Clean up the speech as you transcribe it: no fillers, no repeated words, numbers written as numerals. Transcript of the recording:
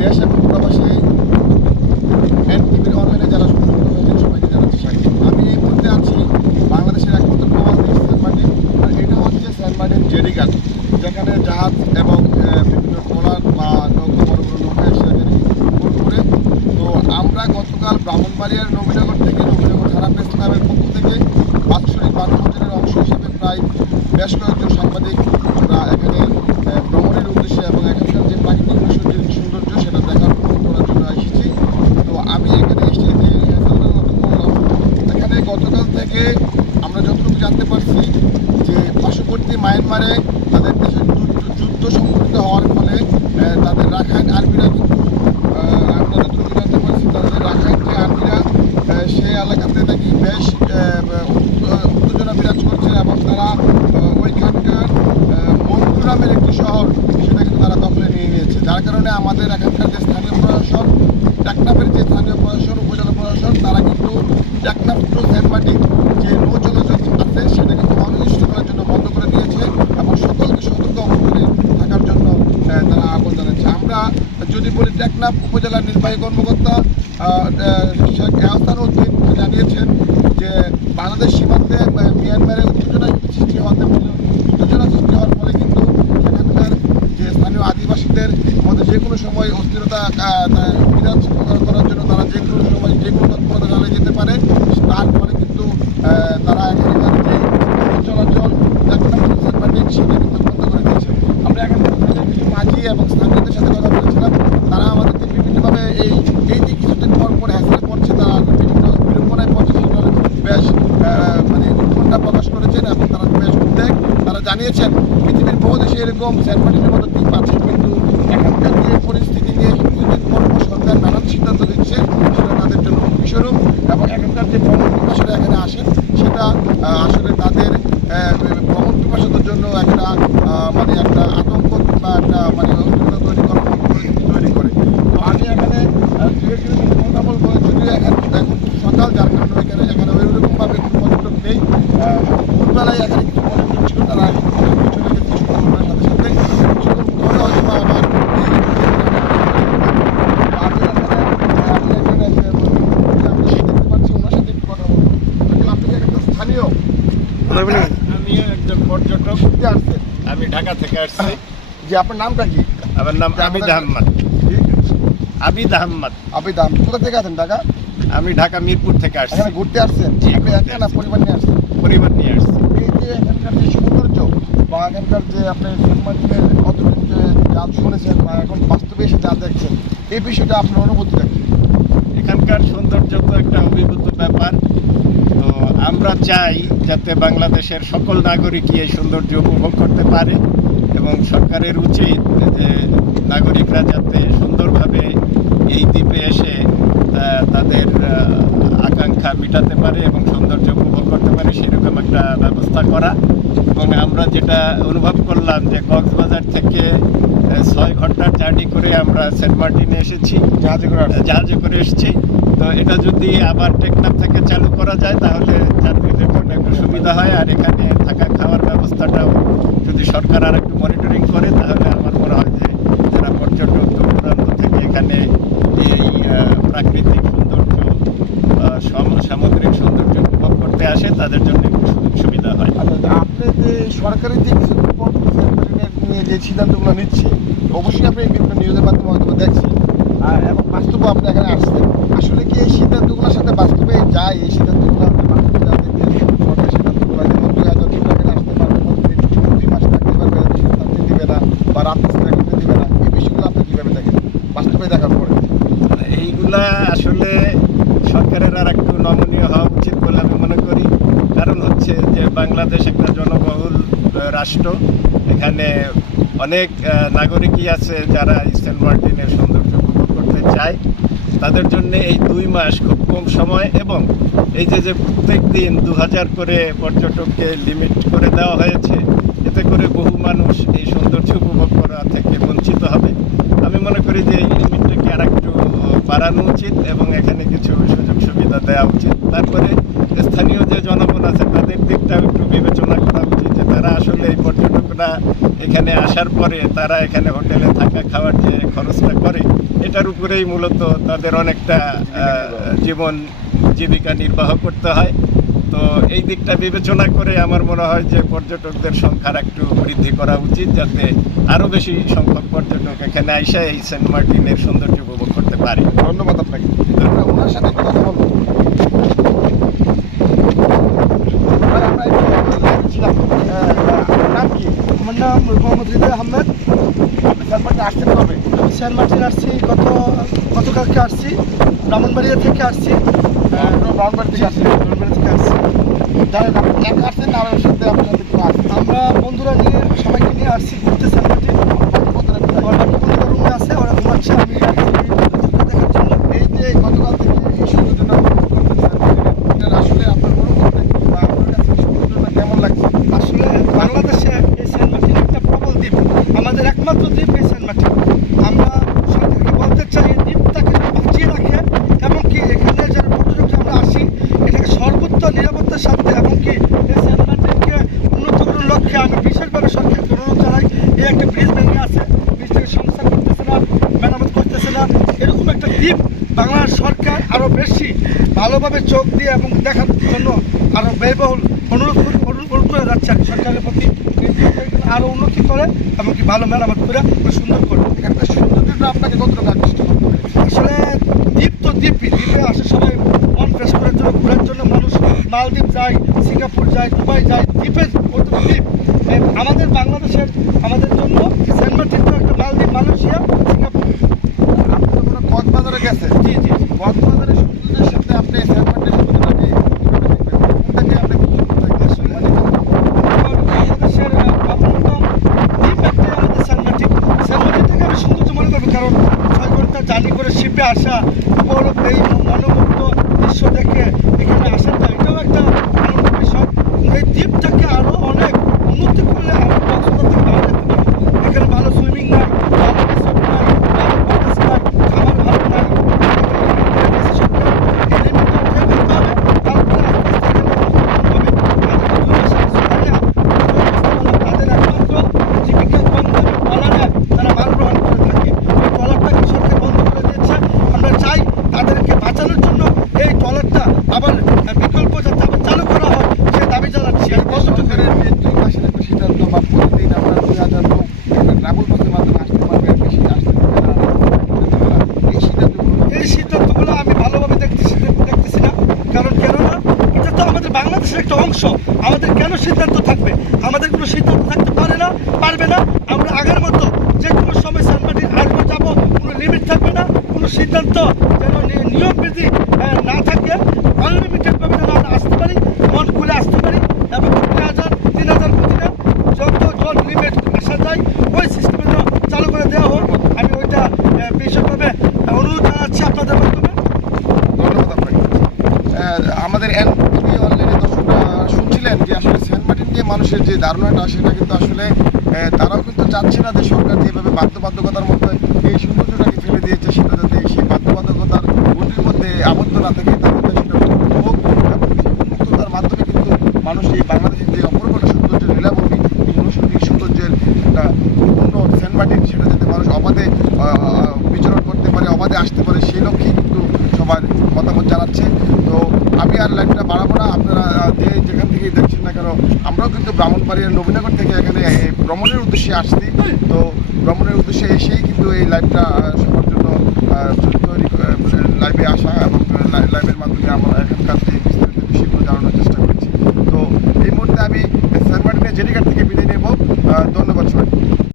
দেশ এবং প্রবাসী এনটিভির অনলাইনে যারা সংযুক্ত হয়েছেন সবাইকে জানাচ্ছি স্বাগত। আমি এই মুহূর্তে আছি বাংলাদেশের একমাত্র প্রবাস দেশ সেন্ট মার্টিন, আর এটা হচ্ছে সেন্ট মার্টিন জেটিঘাট, যেখানে জাহাজ এবং বিভিন্ন ট্রলার বা নৌকা বড় বড় নৌকা সেখানে উপর করে। তো আমরা গতকাল ব্রাহ্মণবাড়িয়ার নবীনগর থেকে, নবীনগর থানা প্রেস ক্লাবের পক্ষ থেকে বাৎসরিক মানববন্ধনের অংশ হিসেবে প্রায় বেশ কয়েকজন সাংবাদিক এখানে ভ্রমণের উদ্দেশ্যে এবং এখানকার যে প্রাকৃতিক সৌন্দর্য সেটা দেখার করার জন্য এসেছি। তো আমি এখানে এসে যে করলাম, এখানে গতকাল থেকে আমরা যতটুকু জানতে পারছি যে পার্শ্ববর্তী মায়ানমারে তাদের দেশের যুদ্ধ সংঘটিত হওয়ার ফলে তাদের রাখাইন আর্মিরা কিন্তু আমরা যতটুকু জানতে পারছি তাদের রাখাইন যে আর্মিরা সেই এলাকাতে নাকি বেশ উত্তেজনা বিরাজ করছে এবং তারা ওইখানকার মন্টু নামের একটি শহর সেটা কিন্তু তারা দখলে নিয়ে নিয়েছে, যার কারণে আমাদের এখানকার যে স্থানীয় প্রশাসন, টেকনাফের যে স্থানীয় প্রশাসন, উপজেলা প্রশাসন, তারা কিন্তু টেকনাফ টু সেন্ট মার্টিন যে নৌ চলাচল আছে সেটা কিন্তু অনির্দিষ্ট করার জন্য বন্ধ করে দিয়েছে এবং সকলকে সতর্ক অবস্থানে থাকার জন্য তারা আহ্বান জানাচ্ছে। আমরা যদি বলি, টেকনাফ উপজেলার নির্বাহী কর্মকর্তা শেখ এহসান উদ্দিন জানিয়েছেন যে বাংলাদেশ সীমান্তে মিয়ানমারে উত্তেজনা সৃষ্টি হওয়ার ফলে কিন্তু সেখানকার যে স্থানীয় আদিবাসীদের মধ্যে যে কোনো সময় অস্থিরতা বিরাজ করার জন্য তারা যে কোনো সময় যে কোনো তৎপরতা চালিয়ে যেতে পারে, তার ফলে কিন্তু তারা এখানকার যে চলাচল সেটা কিন্তু বন্ধ করে দিয়েছে। আমরা এখানকার মাঝি এবং স্থানীয়দের সাথে কথা বলেছিলাম, তারা আমাদেরকে বিভিন্নভাবে এই যে কিছুদিন পর হ্যাসেলে পড়ছে, তারা বিভিন্ন বিড়ম্বনায় পড়ছে, সেটার বেশ উৎকণ্ঠা প্রকাশ করেছেন এবং তারা বেশ উদ্বেগ তারা জানিয়েছেন। পৃথিবীর বহু দেশে এরকম সেন্ট মার্টিনের মতো দ্বীপ আছে, কিন্তু এখানকার যে পরিস্থিতি নিয়ে কিছুদিন পর সরকার নানান সিদ্ধান্ত দিচ্ছে সেটা তাদের জন্য হুমকিস্বরূপ এবং এখানকার যে ভ্রমণ পিপাসুরা এখানে আসেন সেটা আসলে তাদের ভ্রমণ পিপাসুদের জন্য একটা একটা আতঙ্ক বা একটা অস্থিরতা তৈরি করে। তো আমি এখানে কথা বলবো, যদিও এখন সকাল, যার কারণে এখানে ওইরকমভাবে পর্যটক নেই। ভোরবেলায় এখানে কিছু পর্যটক ছিল, তারা চলে গেছে সাথে সাথে ধরে হয়তো বা আমার স্থানীয় আমি একজন পর্যটক, আসছেন, আমি ঢাকা থেকে আসছি। যে আপনার নামটা কি? আমার নাম আবিদ আহমদ। আবিদ আহমদ। আবিদ আহমদ কোথা থেকে আছেন? ঢাকা? আমি ঢাকা মিরপুর থেকে আসছি। এখানে ঘুরতে আসছেন? আপনি একা না পরিবার নিয়ে আসছেন? পরিবার নিয়ে আসছি। এই যে এখানকার যে সৌন্দর্য বা এখানকার যে আপনি সেন্ট মার্টিনের কতদিন যে জাল শুনেছেন বা এখন বাস্তবে এসে যা দেখছেন, এই বিষয়টা আপনার অনুভূতিটা কি? এখানকার সৌন্দর্য তো একটা অভিভূত ব্যাপার। তো আমরা চাই যাতে বাংলাদেশের সকল নাগরিকই এই সৌন্দর্য উপভোগ করতে পারে এবং সরকারের উচিত যে নাগরিকরা যাতে সুন্দরভাবে এই দ্বীপে এসে তাদের আকাঙ্ক্ষা মেটাতে পারে এবং সৌন্দর্য উপভোগ করতে পারে, সেরকম একটা ব্যবস্থা করা। এবং আমরা যেটা অনুভব করলাম যে কক্সবাজার থেকে 6 ঘন্টার জার্নি করে আমরা সেন্ট মার্টিনে এসেছি, জাহাজে করে এসেছি। তো এটা যদি আবার টেকনাফ থেকে চালু করা যায় তাহলে যাত্রীদের জন্য একটু সুবিধা হয়, আর এখানে থাকা খাওয়ার ব্যবস্থাটাও যদি সরকার আর একটু মনিটরিং করে তাহলে আমার মনে হয় যে যারা পর্যটক দূর দূরান্ত থেকে এখানে এই প্রাকৃতিক সৌন্দর্য, সামুদ্রিক সৌন্দর্য উপভোগ করতে আসে তাদের জন্য একটু সুবিধা হয়। আপনি যে সরকারি যে কিছু নিয়ে যে সিদ্ধান্তগুলো নিচ্ছে, অবশ্যই আপনি বিভিন্ন নিউজের মাধ্যমে হয়তো দেখছেন এবং বাস্তবে আপনি এখানে আসছেন, আসলে কি এই সিদ্ধান্তগুলোর সাথে বাস্তবে যায়? এই সিদ্ধান্তগুলো আপনি বাস্তবে যাদের সরকারি সিদ্ধান্তগুলো যেমন 2000 টাকা আসতে পারবে, 2 মাস থাকতে পারবে, থাকতে দিবে না বা রাত থাকতে দিবে না, এই বিষয়গুলো আপনি কীভাবে দেখেন বাস্তবে দেখার পরে? এইগুলা আসলে সরকারের আর একটু নমনীয় হওয়া উচিত বলে আমি মনে করি। কারণ হচ্ছে যে বাংলাদেশ একটা জনবহুল রাষ্ট্র, এখানে অনেক নাগরিকই আছে যারা সেন্ট মার্টিনের সৌন্দর্য উপভোগ করতে চায়। তাদের জন্য এই 2 মাস খুব কম সময় এবং এই যে প্রত্যেক দিন 2000 করে পর্যটককে লিমিট করে দেওয়া হয়েছে, এতে করে বহু মানুষ এই সৌন্দর্য উপভোগ করা থেকে বঞ্চিত হবে। আমি মনে করি যে এই লিমিটটাকে আর একটু বাড়ানো উচিত এবং এখানে কিছু সুযোগ সুবিধা দেওয়া উচিত। তারপরে স্থানীয় যে জনগণ আছে তাদের দিকটাও একটু বিবেচনা করা উচিত যে তারা আসলে এই পর্যটকরা এখানে আসার পরে তারা এখানে হোটেলে থাকা খাওয়ার যে খরচটা করে এটার উপরেই মূলত তাদের অনেকটা জীবন জীবিকা নির্বাহ করতে হয়। তো এই দিকটা বিবেচনা করে আমার মনে হয় যে পর্যটকদের সংখ্যার একটু বৃদ্ধি করা উচিত, যাতে আরও বেশি সংখ্যক পর্যটক এখানে আইসা এই সেন্ট মার্টিনের সৌন্দর্য উপভোগ করতে পারে। ধন্যবাদ আপনাকে। আমরা ওনার সাথে একটু কথা বলবো। ভাই, আমরা একটু ছিলাম। আপনার নাম কি? আমার নাম মোহাম্মদ হৃদয় আহমেদ। আপনি সেন্ট মার্টিন আসছেন কবে? আমি সেন্ট মার্টিন আসছি গতকালকে আসছি, ব্রাহ্মণবাড়িয়া থেকে আসছি। ব্রাউনবাড়ি থেকে আসছেন? ব্রাহ্মণবাড়িয়া থেকে আসছি। জানেন আপনি একা আসছেন না আমার সাথে আপনার সাথে কেউ আসছেন? আমরা বন্ধুরা নিয়ে সবাইকে নিয়ে আসছি ঘুরতে সেন্ট মার্টিন। আমার বাকি বন্ধুরা রুমে আছে, ওরা ঘুমাচ্ছে। আমি আসছি দেখার জন্য। এই যে গতকাল থেকে এই সৌন্দর্যটা উপভোগ করতেছেন, এটার আসলে আপনার অনুভূতিটা কি বা আপনার কাছে এই সৌন্দর্যটা কেমন লাগছে? আসলে বাংলাদেশে এই সেন্ট মার্টিন একটা প্রবল দ্বীপ, আমাদের একমাত্র দ্বীপ এই সেন্ট মার্টিন। আমরা সরকারকে বলতে চাই এই দ্বীপটাকে বাঁচিয়ে রাখে, এমনকি এখানে যারা পর্যটক আমরা আসি এটাকে সর্বোচ্চ নিরাপত্তার সাথে এমনকি এই সেন্ট মার্টিনকে উন্নত করার লক্ষ্যে আমি বিশেষভাবে সরকারকে অনুরোধ জানাই। এই একটা ব্রিজ ভেঙে আছে, ব্রিজটাকে সংস্কার করতেছে না, মেরামত করতেছে না। এরকম একটা দ্বীপ বাংলার সরকার আরও বেশি ভালোভাবে চোখ দিয়ে এবং দেখার জন্য আরও ব্যয়বহুল অনুরোধ করে যাচ্ছে আর কি সরকারের প্রতি। আরও উন্নতি করে এমনকি ভালো মেরামত করে সুন্দর করে। এখানকার সৌন্দর্যটা আপনাকে কতটুকু আকৃষ্ট করতে পেরেছে? আসলে দ্বীপ তো দ্বীপই, দ্বীপে আসে সবাই মন ফ্রেশ করার জন্য, ঘোরার জন্য মানুষ মালদ্বীপ যায়, সিঙ্গাপুর যায়, দুবাই যায়। দ্বীপের মতো দ্বীপ আমাদের বাংলাদেশের আমাদের জন্য সেন্ট মার্টিন তো একটা মালদ্বীপ, মালয়েশিয়া, সিঙ্গাপুর। আপনি তো কোনো কক্সবাজারে গেছেন। জি জি। কক্সবাজারের সৌন্দর্যের সাথে আপনি সেন্ট মার্টিনের সৌন্দর্যটাকে কিভাবে দেখবেন? কোনটাকে আপনি বেশি সুন্দর লাগছে? আসলে বাংলাদেশের অন্যতম দ্বীপ একটাই আমাদের সেন্ট মার্টিন। সেন্ট মার্টিনটাকে আমি সৌন্দর্য মনে করবো, কারণ 6 ঘন্টা জার্নি করে শিপে আসা, উপরোক্ত এই মনোমুগ্ধ দৃশ্য দেখে এখানে আসাটা এটাও একটা আনন্দের বিষয়। এই দ্বীপটাকে আরও অনেক উন্নতি করলে আমরা কক্সবাজার থেকে ভালো দেখতে পারবো। এখানে ভালো সুইমিং নাই, ভালো রিসোর্ট নাই, ভালো কটেজ নাই, খাবার ভালো নাই। এই লিমিটটা উঠে ফেলতে হবে, তারপরে আস্তে আস্তে এখানে উন্নতি হবে। তাদের একমাত্র জীবিকা কম দামে ট্রলারে তারা মাল গ্রহণ করে থাকে। এই ট্রলারটাকে সরকার বন্ধ করে দিয়েছে। আমরা চাই তাদেরকে বাঁচানোর জন্য এই ট্রলারটা আবার বিকল্প যাতে আবার চালু করা হয় সে দাবি জানাচ্ছি। এই সরকারের যে 2 মাসের একটা সিদ্ধান্ত বা প্রতিদিন আপনার 2000 লোক একটা ট্রাভেল বাসের মাধ্যমে আসতে পারবে, বেশি আসতে পারবে না, এই সিদ্ধান্তগুলো এই সিদ্ধান্তগুলো আমি ভালোভাবে দেখতেছি না, কারণ কেননা এটা তো আমাদের বাংলাদেশের একটা অংশ। আমাদের কেন সিদ্ধান্ত থাকবে? আমাদের কোনো সিদ্ধান্ত থাকতে পারবে না। আমরা আগের মতো যে কোনো সময় সেন্ট মার্টিন আসবো যাবো, কোনো লিমিট থাকবে না, কোনো সিদ্ধান্ত যেন নিয়ম বিধি না থাকে। আনলিমিটেডভাবে যেন আমরা আসতে পারি, মন খুলে আসতে পারি এবং 2000 3000 প্রতিদিন যত লিমিট আসা যায় ওই সিস্টেমে যেন চালু করে দেওয়া হোক। আমি ওইটা বিশেষভাবে অনুরোধ জানাচ্ছি আপনাদের মাধ্যমে। ধন্যবাদ আপনাকে। আমাদের এনটিভি অলরেডি দর্শকরা শুনছিলেন যে আসলে সেন্ট মার্টিন নিয়ে মানুষের যে ধারণাটা সেটা কিন্তু আসলে তারাও কিন্তু চাচ্ছে না যে সরকার যেভাবে বাধ্যবাধকতার মধ্যে এই সৌন্দর্যটাকে ফেলে দিয়েছে সেটা যাতে সেই বাধ্যবাধকতার গতির মধ্যে আবদ্ধ না থাকে, তার মধ্যে সেটা উপভোগ এবং সেই উন্মুক্ততার মাধ্যমে কিন্তু মানুষ এই বাংলাদেশের যে অপূর্ব একটা সৌন্দর্যের লীলাভূমি, এই নৈসর্গিক সৌন্দর্যের একটা পূর্ণ সেন্ট মার্টিন সেটা যাতে মানুষ অবাধে বিচরণ করতে পারে, অবাধে আসতে পারে, সেই লক্ষ্যেই কিন্তু সবার মতামত জানাচ্ছে। তো আমি আর লাইভটা বাড়াবো না, আপনারা যেখান থেকেই দেখছেন না কেন, আমরাও কিন্তু ব্রাহ্মণবাড়িয়ার নবীনগর থেকে এখানে ভ্রমণের উদ্দেশ্যে আসছি। তো ভ্রমণের উদ্দেশ্যে এসেই কিন্তু এই লাইভটা সবার জন্য তৈরি লাইভে আসা এবং লাইভের মাধ্যমে আমরা এখানকার যে বিস্তারিত বিষয়গুলো জানানোর চেষ্টা করছি। তো এই মুহূর্তে আমি সেন্ট মার্টিনের জেডিঘাট থেকে বিদায় নেব। ধন্যবাদ সবাই।